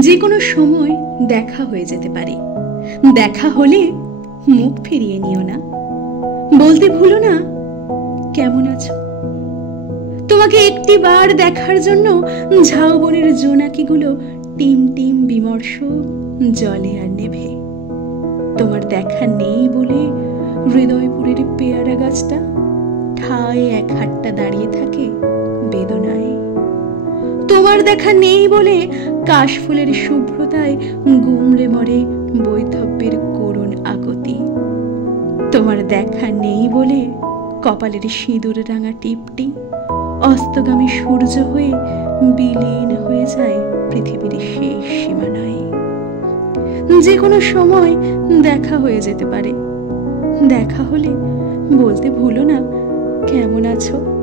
যে কোনো সময় দেখা হয়ে যেতে পারে। দেখা হলে মুখ ফিরিয়ে নিও না, বলতে ভুলো না কেমন আছো। তোমাকে একটি বার দেখার জন্য ঝাউবনের জোনাকিগুলো টিম টিম বিমর্ষ জলে আর নেভে। তোমার দেখা নেই বলে হৃদয়পুরের পেয়ারা গাছটা ঠায় এক হাট্টা দাঁড়িয়ে থাকে বেদনায়। তোমার দেখা নেই বলে কাশফুলের শুভ্রতায় গুমড়ে মরে বৈধব্যের করুণ আগতি। তোমার দেখা নেই বলে কপালের সিঁদুর রাঙা টিপটি অস্তগামী সূর্য হয়ে বিলীন হয়ে যায় পৃথিবীর শেষ সীমানায়। যে কোনো সময় দেখা হয়ে যেতে পারে। দেখা হলে বলতে ভুলো না কেমন আছো।